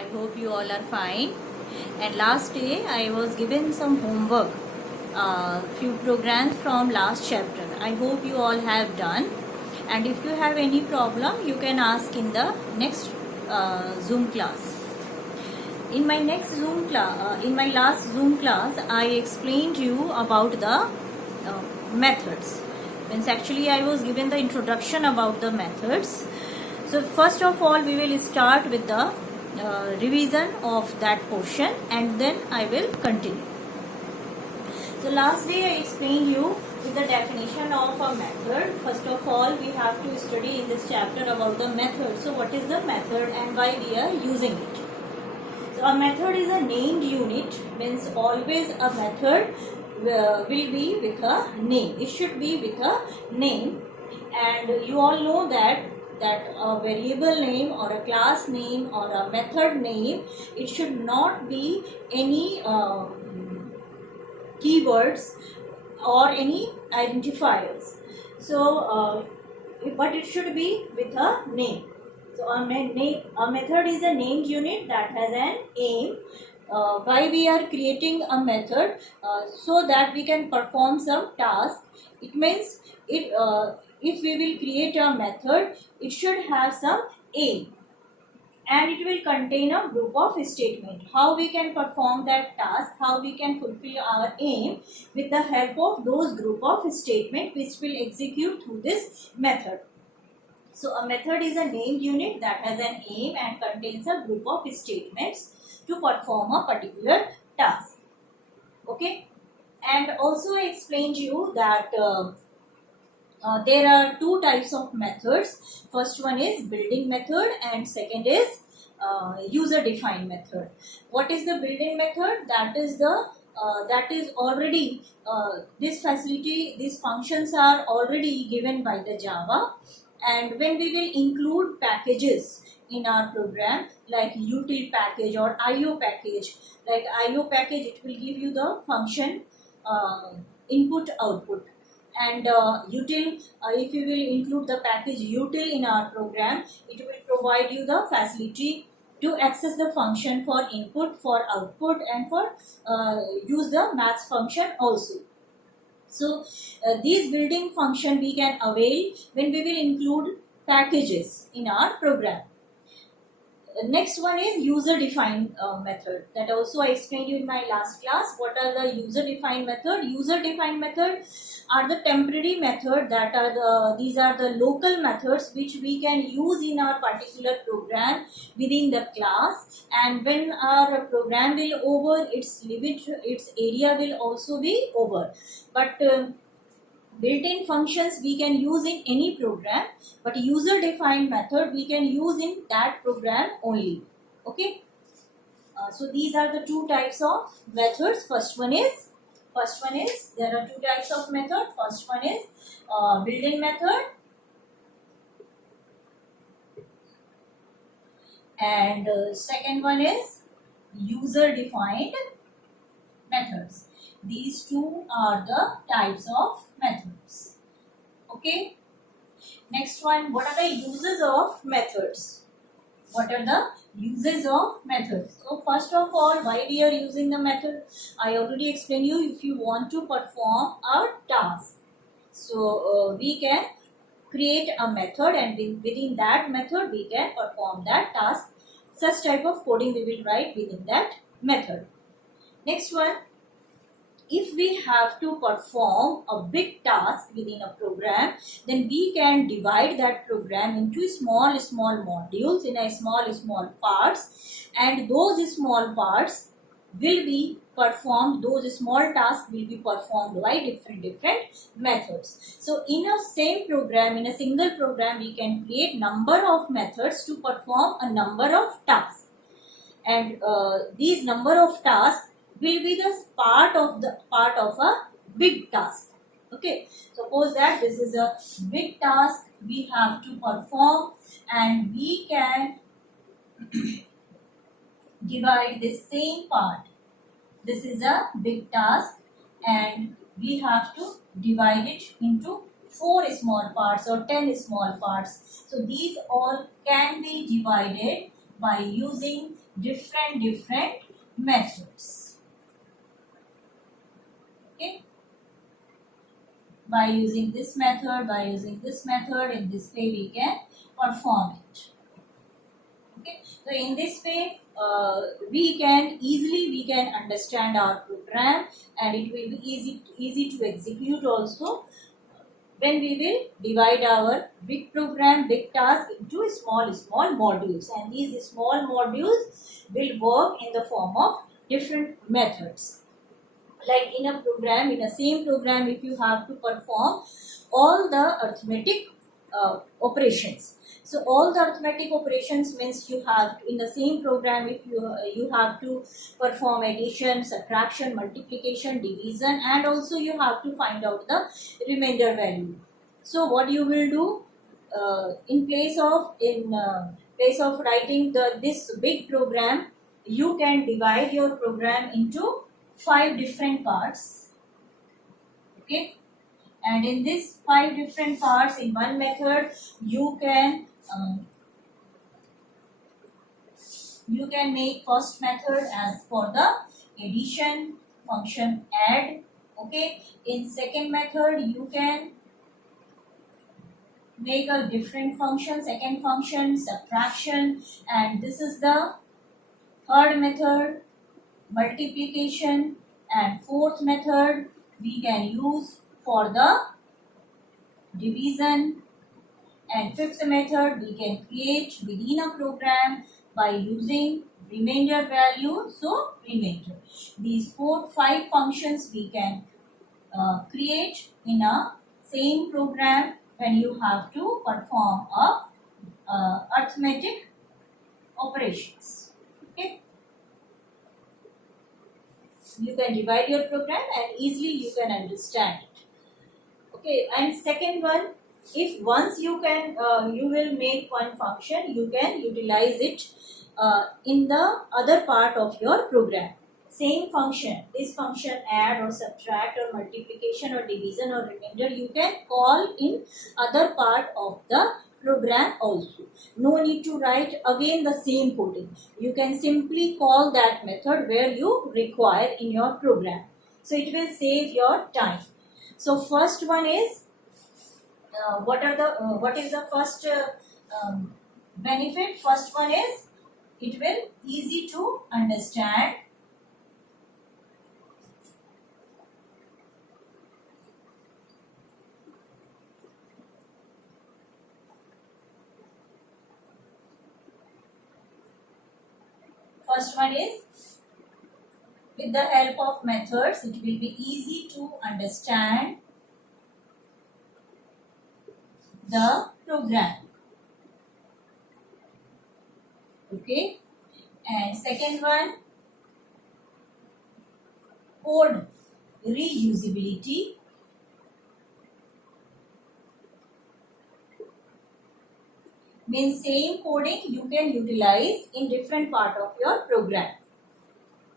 I hope you all are fine. And last day I was given some homework, few programs from last chapter. I hope you all have done. And if you have any problem, you can ask in the next Zoom class. In my next Zoom class, in my last Zoom class, I explained you about the methods. Means actually I was given the introduction about the methods. So first of all, we will start with the revision of that portion, and then I will continue. So last day I explained you with the definition of a method. First of all, we have to study in this chapter about the method. So what is the method and why we are using it? So a method is a named unit, means always a method will be with a name. It should be with a name, and you all know that a variable name or a class name or a method name, it should not be any keywords or any identifiers. So but it should be with a name. So a method is a named unit that has an aim. Why we are creating a method? So that we can perform some task. It means if we will create a method, it should have some aim, and it will contain a group of statements. How we can perform that task, how we can fulfill our aim with the help of those group of statements which will execute through this method. So a method is a named unit that has an aim and contains a group of statements to perform a particular task. Okay, and also I explained you that there are two types of methods. First one is building method and second is user defined method. What is the building method? That is already this facility, these functions are already given by the Java, and when we will include packages in our program like util package or IO package, like IO package, it will give you the function input output, and util, if you will include the package util in our program, it will provide you the facility to access the function for input, for output, and for use the maths function also. So these building function we can avail when we will include packages in our program. Next one is user defined method. That also I explained you in my last class. What are the user defined method? User defined method are the temporary method that are these are the local methods which we can use in our particular program within the class, and when our program will over, its limit, its area will also be over. But built-in functions we can use in any program, but user-defined method we can use in that program only. Okay. So these are the two types of methods. First one is there are two types of method. First one is built-in method, and second one is user-defined methods. These two are the types of methods. Okay. Next one, what are the uses of methods? What are the uses of methods? So first of all, why we are using the method? I already explained you. If you want to perform a task, so we can create a method, and within that method we can perform that task. Such type of coding we will write within that method. Next one, if we have to perform a big task within a program, then we can divide that program into small modules in a small parts, and those small parts will be performed, those small tasks will be performed by different methods. So in a same program, in a single program, we can create number of methods to perform a number of tasks, and these number of tasks will be the part of a big task. Okay, suppose that this is a big task we have to perform, and we can divide this same part. This is a big task, and we have to divide it into 4 small parts or 10 small parts. So these all can be divided by using different methods. Okay, by using this method, in this way we can perform it. Okay, so in this way we can understand our program, and it will be easy to execute also, when we will divide our big program, big task into small modules, and these small modules will work in the form of different methods. Like in a same program, if you have to perform all the arithmetic operations, so all the arithmetic operations means you have to, in the same program, if you have to perform addition, subtraction, multiplication, division, and also you have to find out the remainder value. So what you will do, in place of writing this big program, you can divide your program into 5 different parts. Okay, and in these 5 different parts, in one method, you can make first method as for the addition function add. Okay, in second method you can make a different function, second function subtraction, and this is the third method multiplication, and fourth method we can use for the division, and fifth method we can create within a program by using remainder value, so remainder. These 4-5 functions we can create in a same program when you have to perform arithmetic operations. Okay, you can divide your program and easily you can understand it. Okay, and second one, if once you will make one function, you can utilize it in the other part of your program. Same function, this function add or subtract or multiplication or division or remainder, you can call in other part of the program also. No need to write again the same coding. You can simply call that method where you require in your program. So it will save your time. So first one is what is the first benefit? First one is it will easy to understand. First one is, with the help of methods, it will be easy to understand the program. Okay, and second one, code reusability. Means same coding you can utilize in different part of your program.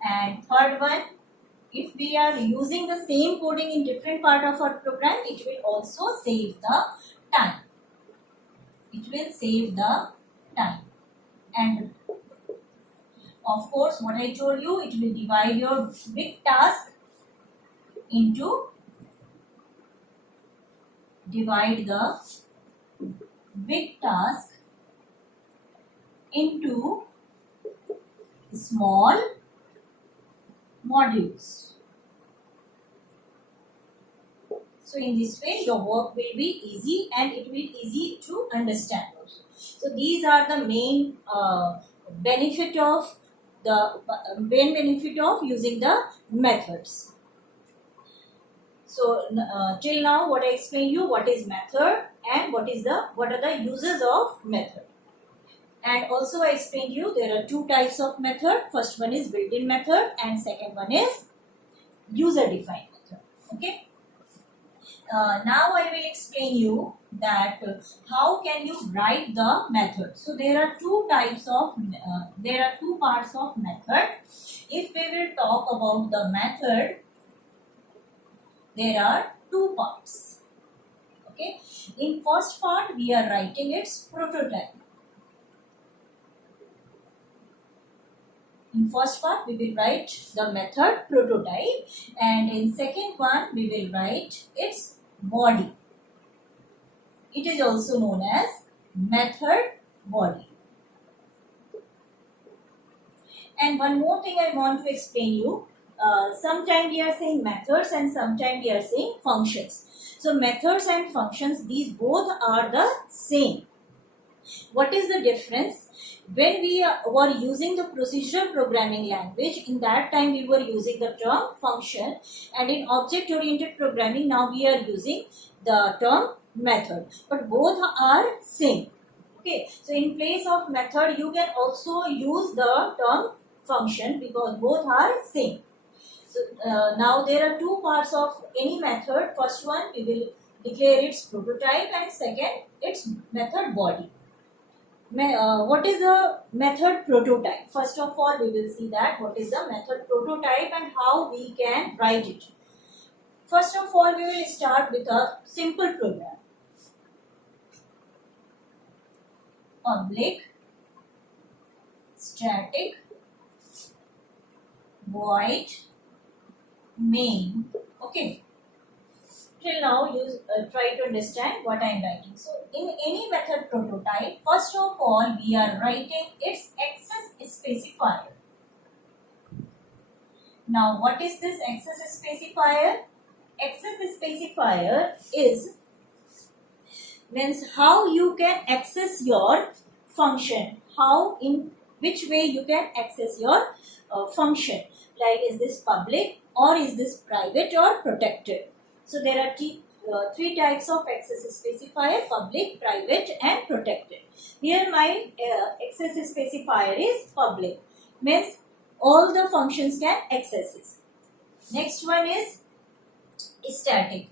And third one, if we are using the same coding in different part of our program, it will also save the time. It will save the time. And of course, what I told you, it will divide your big task into, divide the big task into small modules. So in this way your work will be easy and it will be easy to understand also. So these are the main benefit of using the methods. So till now what I explained you, what is method and what are the uses of method. And also I explained you there are 2 types of method. First one is built-in method and second one is user-defined method. Okay. Now I will explain you that how can you write the method. So there are 2 types of, there are 2 parts of method. If we will talk about the method, there are 2 parts. Okay. In first part we are writing its prototype. In first part we will write the method prototype, and in second one we will write its body. It is also known as method body. And one more thing I want to explain you. Sometimes we are saying methods and sometimes we are saying functions. So methods and functions, these both are the same. What is the difference? When we were using the procedural programming language, in that time we were using the term function, and in object oriented programming now we are using the term method, but both are same. Okay, so in place of method you can also use the term function because both are same. So now there are two parts of any method. First one we will declare its prototype, and second its method body. What is the method prototype? First of all we will see that what is the method prototype and how we can write it. First of all we will start with a simple program. Public static void main. Okay, till now you try to understand what I am writing. So in any method prototype, first of all we are writing its access specifier. Now what is this access specifier? Access specifier means how you can access your function, how in which way you can access your function, like is this public or is this private or protected. So there are three types of access specifier: public, private and protected. Here my access specifier is public, means all the functions can access it. Next one is static.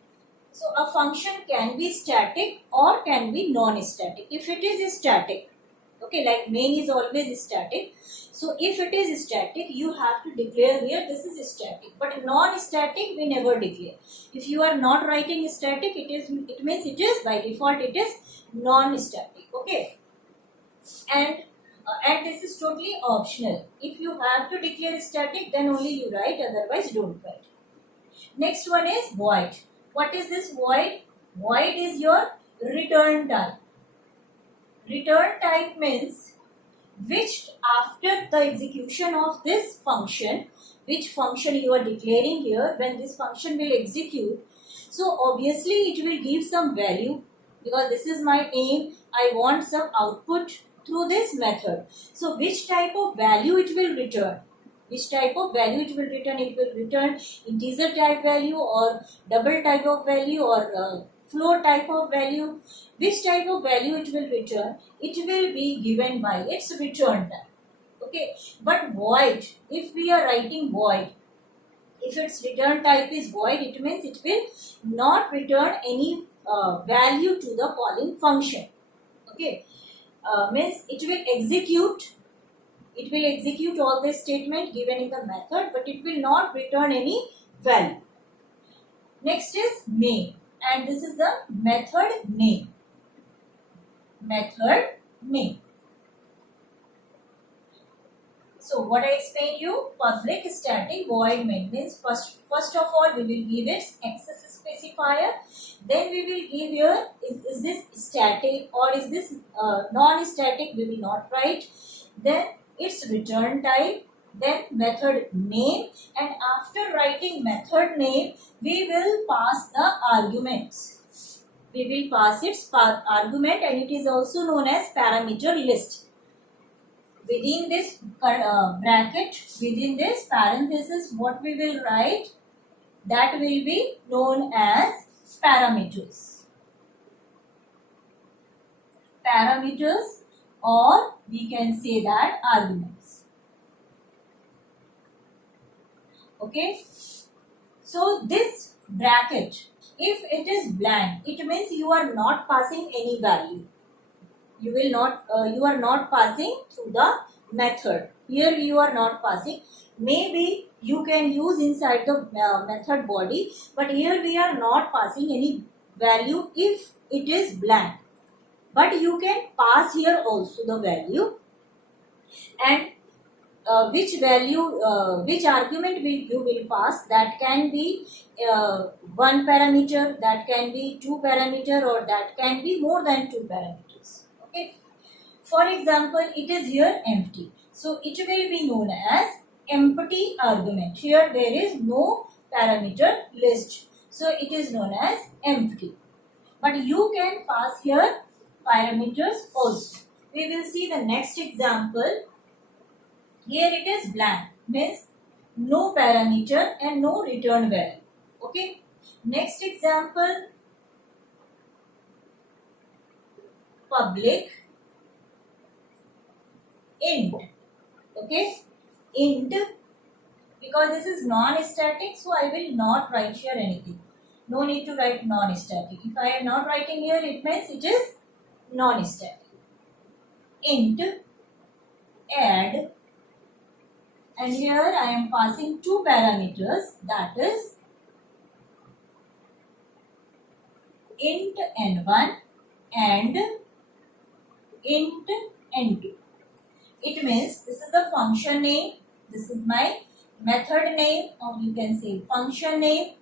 So a function can be static or can be non-static. If it is static, okay, like main is always static. So if it is static, you have to declare here this is static. But non-static we never declare. If you are not writing static, it means it is by default it is non-static. Okay, and this is totally optional. If you have to declare static, then only you write. Otherwise, don't write. Next one is void. What is this void? Void is your return type. Return type means which after the execution of this function, which function you are declaring here, when this function will execute, so obviously it will give some value, because this is my aim. I want some output through this method. So which type of value it will return? Which type of value it will return? It will return integer type value or double type of value or float type of value. Which type of value it will return? It will be given by its return type. Okay, but void, if we are writing void, if its return type is void, it means it will not return any value to the calling function. Okay, means it will execute all the statement given in the method, but it will not return any value. Next is main, and this is the method name. Method name. So what I explained you, public static void main means first of all we will give its access specifier, then we will give here is this static or is this non-static, we will not write, then its return type, then method name, and after writing method name we will pass the arguments. We will pass its argument, and it is also known as parameter list. Within this bracket, within this parenthesis, what we will write, that will be known as parameters. Parameters, or we can say that arguments. Okay. So this bracket, if it is blank, it means you are not passing any value. You are not passing through the method. Here you are not passing. Maybe you can use inside the method body, but here we are not passing any value if it is blank. But you can pass here also the value, and which argument you will pass. That can be one parameter, that can be two parameter, or that can be more than two parameters. Okay. For example, it is here empty. So it will be known as empty argument. Here there is no parameter list. So it is known as empty. But you can pass here parameters also. We will see the next example. Here it is blank, means no parameter and no return value. Okay. Next example, public int. Okay. Int, because this is non-static, so I will not write here anything. No need to write non-static. If I am not writing here, it means it is non-static. Int add, and here I am passing two parameters, that is int n1 and int n2. It means this is the function name, this is my method name, or you can say function name.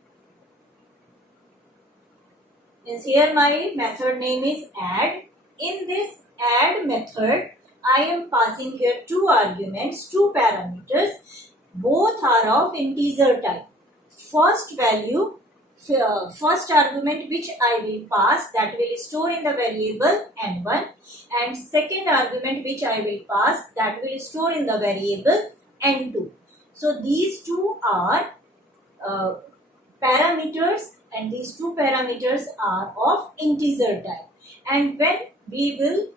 Yes, here my method name is add. In this add method, I am passing here two arguments, two parameters. Both are of integer type. First argument which I will pass, that will store in the variable n1, and second argument which I will pass, that will store in the variable n2. So these two are parameters, and these two parameters are of integer type. And when we will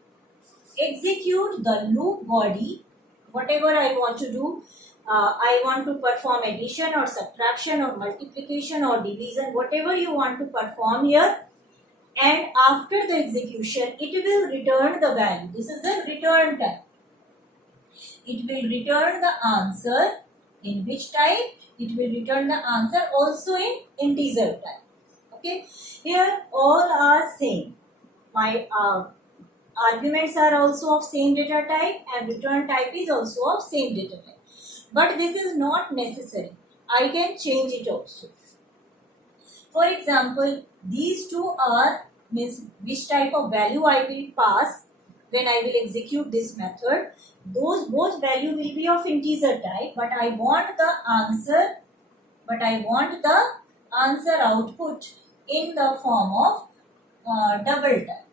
execute the loop body, whatever I want to do, I want to perform addition or subtraction or multiplication or division, whatever you want to perform here, and after the execution it will return the value. This is the return type. It will return the answer in which type? It will return the answer also in integer type. Okay, here all are same. My arguments are also of same data type, and return type is also of same data type. But this is not necessary. I can change it also. For example, these two are, means which type of value I will pass when I will execute this method. Those both value will be of integer type, but I want the answer output in the form of double type.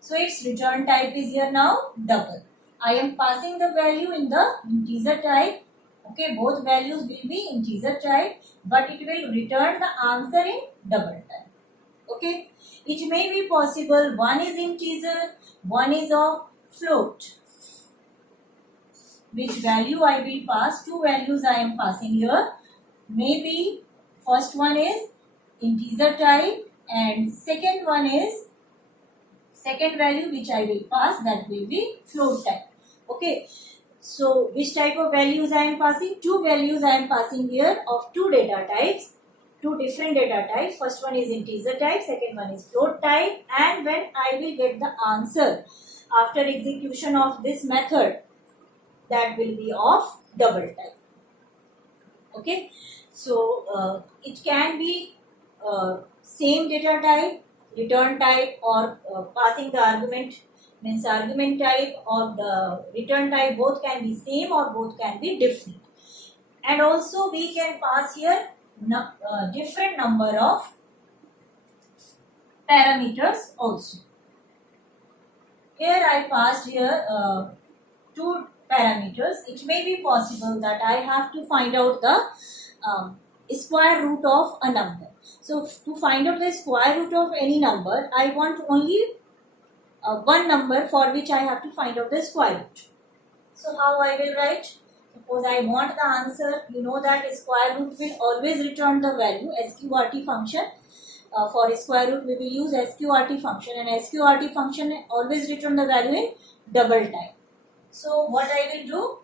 So its return type is here now double. I am passing the value in the integer type. Okay, both values will be integer type, but it will return the answer in double type. Okay, it may be possible one is integer, one is of float. Which value I will pass? Two values I am passing here. Maybe first one is integer type, and second value which I will pass, that will be float type. Okay, so which type of values I am passing? Two values I am passing here of two data types, two different data types. First one is integer type, second one is float type, and when I will get the answer after execution of this method, that will be of double type. Okay, so it can be same data type, return type, or passing the argument, means argument type or the return type, both can be same or both can be different. And also we can pass here different number of parameters also. Here I passed here two parameters. It may be possible that I have to find out the square root of a number. So to find out the square root of any number, I want only one number for which I have to find out the square root. So how I will write? Suppose I want the answer, you know that square root will always return the value, sqrt function. For square root we will use sqrt function, and sqrt function always return the value in double type. So what I will do?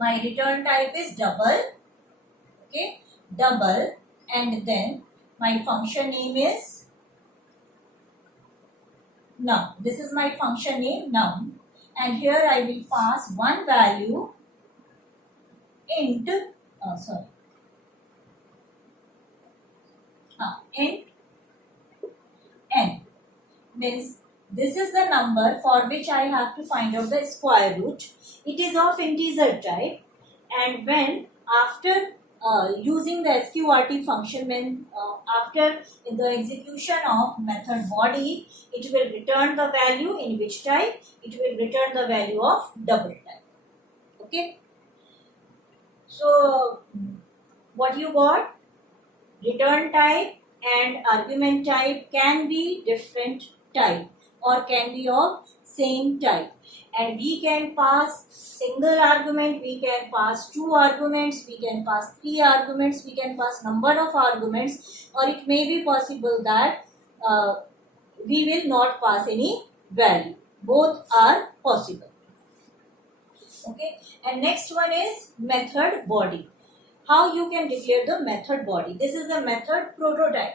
My return type is double. Okay, double, and then my function name is num. This is my function name num, and here I will pass one value int int n, means this is the number for which I have to find out the square root. It is of integer type, and when after using the sqrt function, when after the execution of method body, it will return the value in which type? It will return the value of double type. Okay. So what you got? Return type and argument type can be different type or can be of same type, and we can pass single argument, we can pass two arguments, we can pass three arguments, we can pass number of arguments, or it may be possible that we will not pass any value. Both are possible. Okay, and next one is method body. How you can declare the method body? This is the method prototype.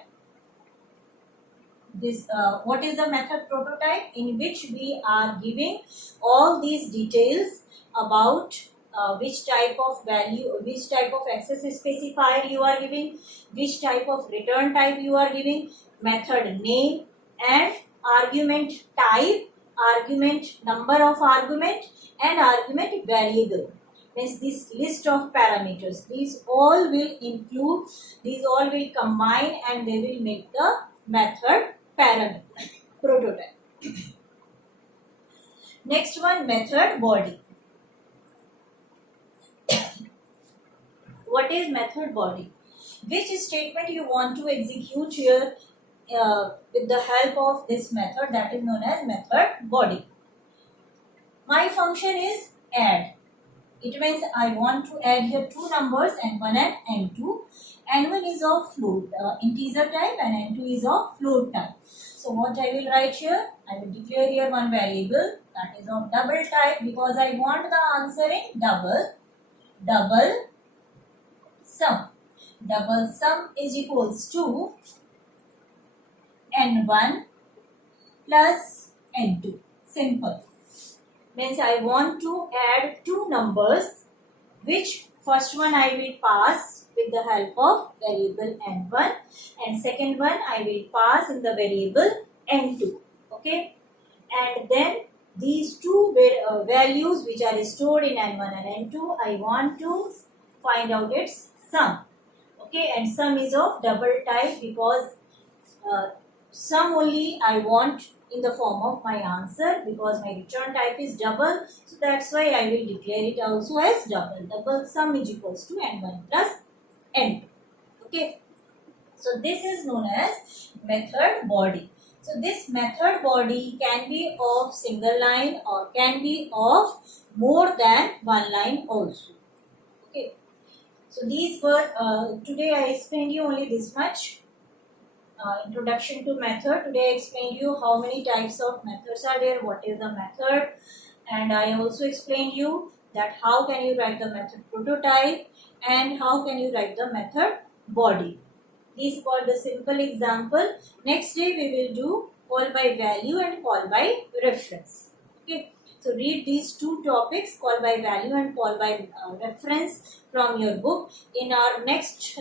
This what is the method prototype? In which we are giving all these details about which type of value, which type of access specifier you are giving, which type of return type you are giving, method name and argument type, argument number of argument and argument variable. Means this list of parameters, these all will include, these all will combine and they will make the method parameter prototype. Next one, method body. What is method body? Which statement you want to execute here with the help of this method, that is known as method body. My function is add. It means I want to add here two numbers, n1 and n2. n1 is of float, integer type, and n2 is of float type. So what I will write here? I will declare here one variable that is of double type, because I want the answer in double sum. Double sum is equals to n1 plus n2. Simple. Means I want to add two numbers, which first one I will pass with the help of variable n1 and second one I will pass in the variable n2. Okay, and then these two values which are stored in n1 and n2, I want to find out its sum. Okay, and sum is of double type, because sum only I want in the form of my answer, because my return type is double. So that's why I will declare it also as double. Double sum is equals to n1 plus n2. Okay. So this is known as method body. So this method body can be of single line or can be of more than one line also. Okay. So these were, today I explained you only this much. Introduction to method. Today I explained you how many types of methods are there, what is the method, and I also explained you that how can you write the method prototype and how can you write the method body. These were the simple example. Next day we will do call by value and call by reference. Okay. So read these two topics, call by value and call by reference, from your book. In our next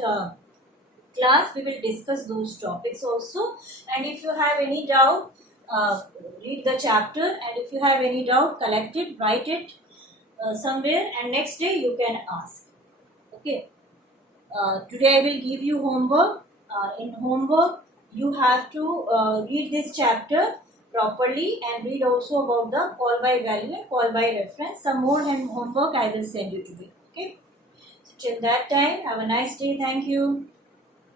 class we will discuss those topics also, and if you have any doubt, read the chapter, and if you have any doubt, collect it, write it somewhere, and next day you can ask. Okay. Today I will give you homework. In homework you have to read this chapter properly and read also about the call by value and call by reference. Some more homework I will send you today. Okay. So till that time, have a nice day. Thank you.